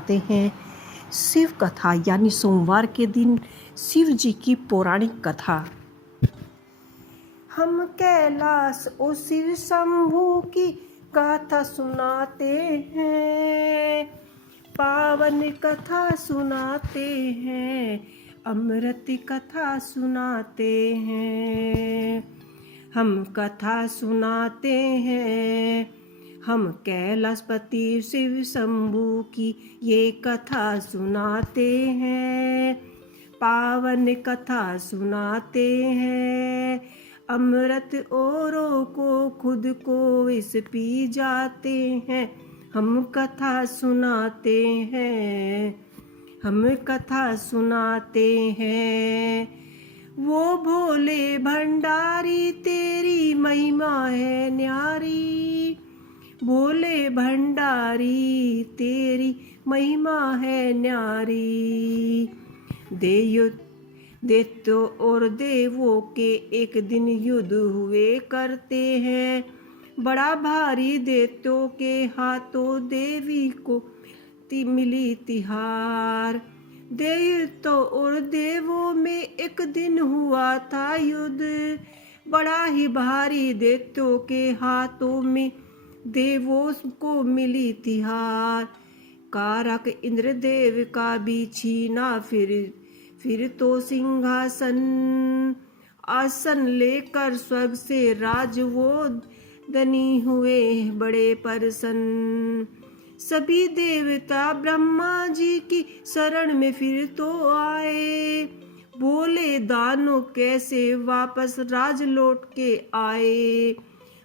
सुनाते हैं शिव कथा, यानी सोमवार के दिन शिव जी की पौराणिक कथा। हम कैलाश ओ शिव शंभू की गाथा सुनाते हैं, पावन कथा सुनाते हैं, अमृत कथा सुनाते हैं। हम कथा सुनाते हैं, हम कैलाशपति शिव शंभू की ये कथा सुनाते हैं, पावन कथा सुनाते हैं। अमृत औरों को खुद को इस पी जाते हैं, हम कथा सुनाते हैं, हम कथा सुनाते हैं। वो भोले भंडारी तेरी महिमा है न्यारी, भोले भंडारी तेरी महिमा है न्यारी। दैत्यों और देवों के एक दिन युद्ध हुए करते हैं, बड़ा भारी दैत्यों के हाथों देवी को मिली तिहार। दैत्यों और देवों में एक दिन हुआ था युद्ध, बड़ा ही भारी दैत्यों के हाथों में देवों को मिली तिहार। कारक इंद्रदेव का भी छीना फिर तो सिंहासन, आसन लेकर स्वर्ग से राज वो धनी हुए बड़े प्रसन्न। सभी देवता ब्रह्मा जी की शरण में फिर तो आए, बोले दानों कैसे वापस राज लौट के आए।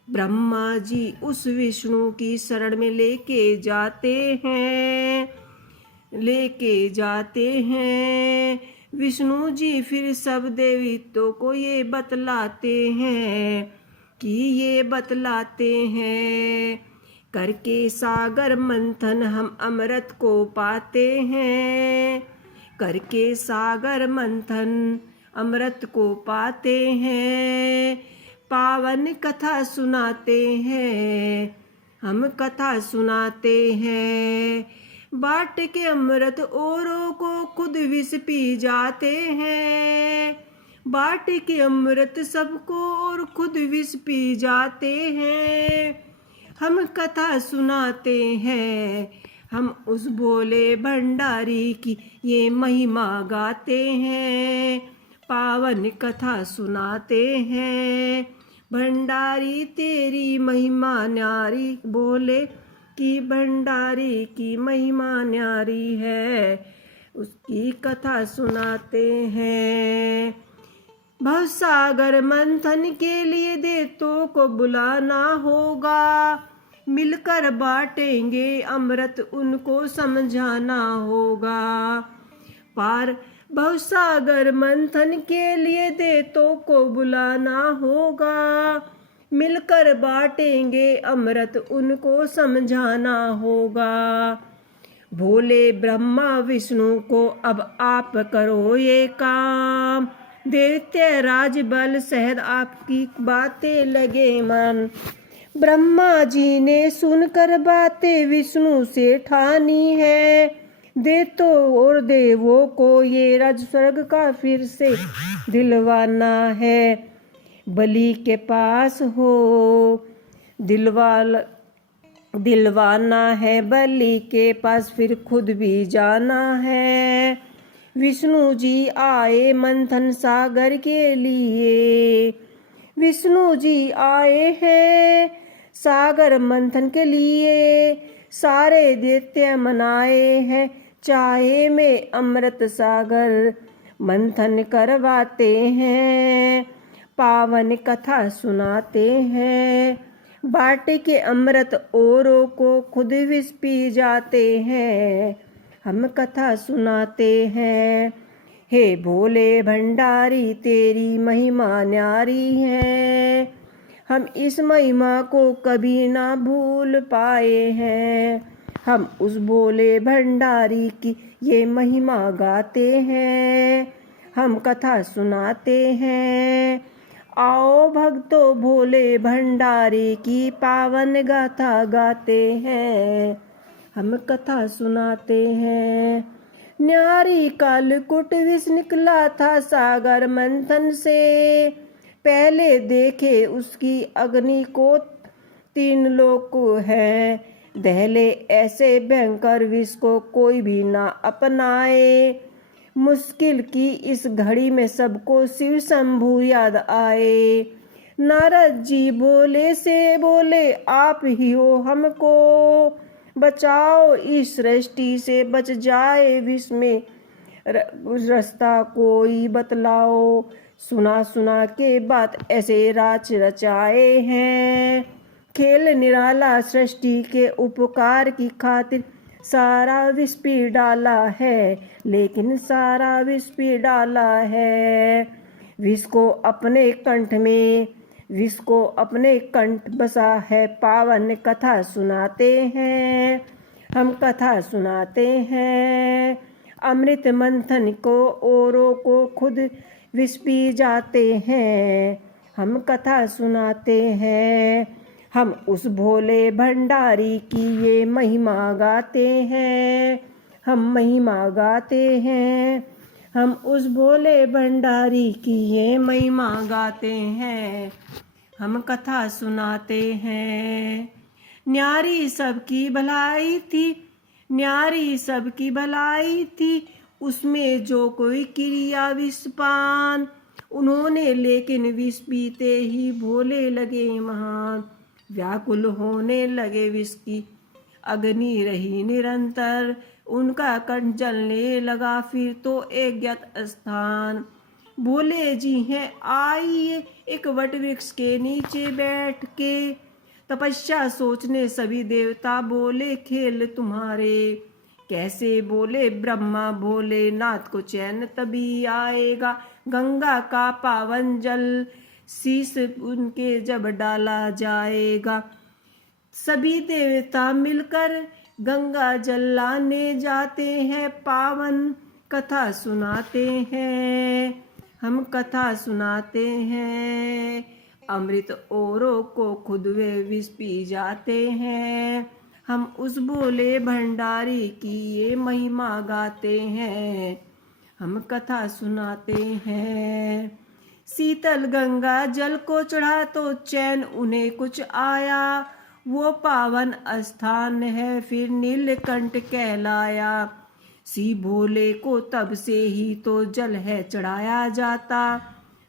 ब्रह्मा जी उस विष्णु की शरण में लेके जाते हैं। विष्णु जी फिर सब देवताओं को ये बतलाते हैं, करके सागर मंथन हम अमृत को पाते हैं, करके सागर मंथन अमृत को पाते हैं। पावन कथा सुनाते हैं, हम कथा सुनाते हैं। बाट के अमृत औरों को खुद विष पी जाते हैं, बाट के अमृत सबको और खुद विष पी जाते हैं। हम कथा सुनाते हैं, हम उस भोले भंडारी की ये महिमा गाते हैं, पावन कथा सुनाते हैं। भंडारी तेरी महिमा न्यारी, भोले की भंडारी की महिमा न्यारी है, उसकी कथा सुनाते हैं। भवसागर मंथन के लिए देवताओं को बुलाना होगा, मिलकर बांटेंगे अमृत उनको समझाना होगा। पार भवसागर मंथन के लिए देवताओं को बुलाना होगा, मिलकर बांटेंगे अमृत उनको समझाना होगा। भोले ब्रह्मा विष्णु को अब आप करो ये काम, दैत्य राज बल सहित आपकी बातें लगे मन। ब्रह्मा जी ने सुनकर बातें विष्णु से ठानी है, दैत्यों और देवों को ये राज स्वर्ग का फिर से दिलवाना है। बलि के पास हो दिलवाना है, बलि के पास फिर खुद भी जाना है। विष्णु जी आए मंथन सागर के लिए, विष्णु जी आए हैं सागर मंथन के लिए। सारे दैत्य मनाए हैं चाहे में अमृत सागर मंथन करवाते हैं, पावन कथा सुनाते हैं। बाट के अमृत औरों को खुद विष पी जाते हैं, हम कथा सुनाते हैं। हे भोले भंडारी तेरी महिमा न्यारी है, हम इस महिमा को कभी ना भूल पाए हैं। हम उस भोले भंडारी की ये महिमा गाते हैं, हम कथा सुनाते हैं। आओ भक्तों भोले भंडारी की पावन गाथा गाते हैं, हम कथा सुनाते हैं। न्यारी कालकूट विष निकला था सागर मंथन से, पहले देखे उसकी अग्नि को 3 लोक है। दहले ऐसे भयंकर विष को कोई भी ना अपनाए, मुश्किल की इस घड़ी में सबको शिव शंभु याद आए। नारद जी बोले से बोले आप ही हो हमको बचाओ, इस सृष्टि से बच जाए विष में रास्ता कोई बतलाओ। सुना सुना के बात ऐसे राज रचाए हैं, खेल निराला सृष्टि के उपकार की खातिर सारा विष पी डाला है, लेकिन सारा विष पी डाला है। विष को अपने कंठ में, विष को अपने कंठ बसा है, पावन कथा सुनाते हैं, हम कथा सुनाते हैं। अमृत मंथन को औरों को खुद विष पी जाते हैं, हम कथा सुनाते हैं। हम उस भोले भंडारी की ये महिमा गाते हैं, हम महिमा गाते हैं। हम उस भोले भंडारी की ये महिमा गाते हैं, हम कथा सुनाते हैं। न्यारी सबकी भलाई थी, न्यारी सबकी भलाई थी, उसमें जो कोई क्रिया विषपान, उन्होंने लेकिन विष पीते ही भोले लगे महान। व्याकुल होने लगे विष की अग्नि रही निरंतर, उनका कंठ जलने लगा फिर तो एक ज्ञात स्थान। भोले जी हैं आइए एक वट वृक्ष के नीचे बैठ के, तपस्या सोचने सभी देवता बोले खेल तुम्हारे। कैसे बोले ब्रह्मा भोले नाथ को चैन तभी आएगा, गंगा का पावन जल शीश उनके जब डाला जाएगा। सभी देवता मिलकर गंगा जल लाने जाते हैं, पावन कथा सुनाते हैं, हम कथा सुनाते हैं। अमृत औरों को खुद वे विष पी जाते हैं, हम उस भोले भंडारी की ये महिमा गाते हैं, हम कथा सुनाते हैं। शीतल गंगा जल को चढ़ा तो चैन उन्हें कुछ आया, वो पावन स्थान है फिर नीलकंठ कहलाया। सी भोले को तब से ही तो जल है चढ़ाया जाता,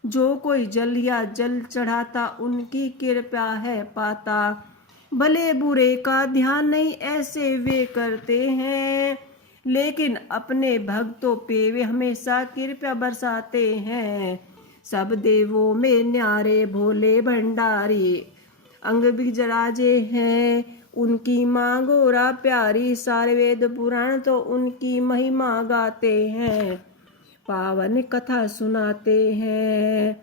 जो कोई जल या जल चढ़ाता उनकी कृपा है पाता। भले बुरे का ध्यान नहीं ऐसे वे करते हैं, लेकिन अपने भक्तों पे वे हमेशा कृपा बरसाते हैं। सब देवों में न्यारे भोले भंडारी, अंग बिजराजे हैं उनकी माँ गोरा प्यारी, सारे वेद पुराण तो उनकी महिमा गाते हैं, पावन कथा सुनाते हैं।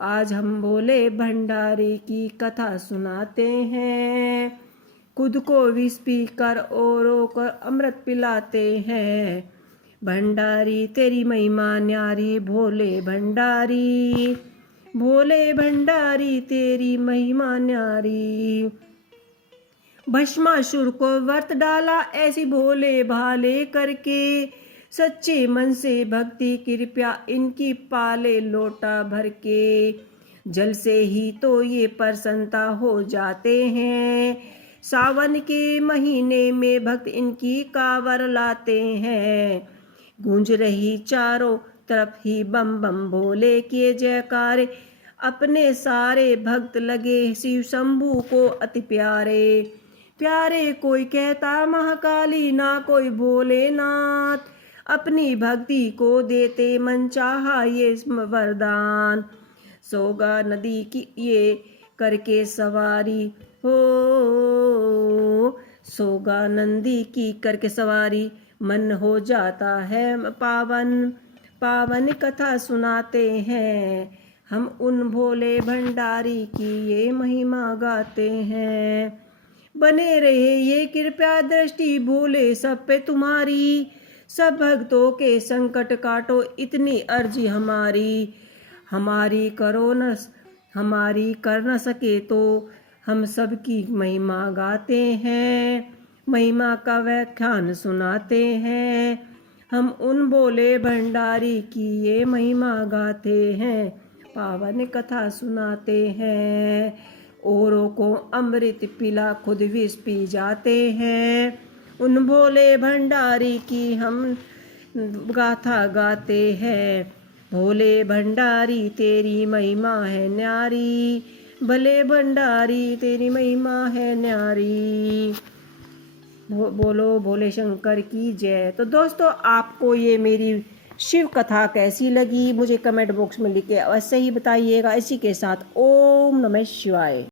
आज हम भोले भंडारी की कथा सुनाते हैं, खुद को विष पी कर औरों को अमृत पिलाते हैं। भंडारी तेरी महिमा न्यारी भोले भंडारी, भोले भंडारी तेरी महिमा न्यारी। भस्मासुर को वर्त डाला ऐसी भोले भाले करके, सच्चे मन से भक्ति कृपया इनकी पाले लोटा भर के। जल से ही तो ये प्रसन्नता हो जाते हैं, सावन के महीने में भक्त इनकी कांवर लाते हैं। गूंज रही चारों तरफ ही बम बम भोले के जयकारे, अपने सारे भक्त लगे शिव शंभू को अति प्यारे। प्यारे कोई कहता महाकाली ना कोई भोलेनाथ, अपनी भक्ति को देते मन चाहा ये वरदान। सोगा नदी की ये करके सवारी हो, सोगा नंदी की करके सवारी, मन हो जाता है पावन, पावन कथा सुनाते हैं। हम उन भोले भंडारी की ये महिमा गाते हैं। बने रहे ये कृपया दृष्टि भोले सब पे तुम्हारी, सब भक्तों के संकट काटो इतनी अर्जी हमारी। हमारी करो न, हमारी कर न सके तो हम सबकी महिमा गाते हैं, महिमा का व्याख्यान सुनाते हैं। हम उन भोले भंडारी की ये महिमा गाते हैं, पावन कथा सुनाते हैं। औरों को अमृत पिला खुद विष पी जाते हैं। उन भोले भंडारी की हम गाथा गाते हैं। भोले भंडारी तेरी महिमा है न्यारी, भले भंडारी तेरी महिमा है न्यारी। बोलो भोले शंकर की जय। तो दोस्तों, आपको ये मेरी शिव कथा कैसी लगी मुझे कमेंट बॉक्स में लिख के अवश्य ही बताइएगा। इसी के साथ ओम नमः शिवाय।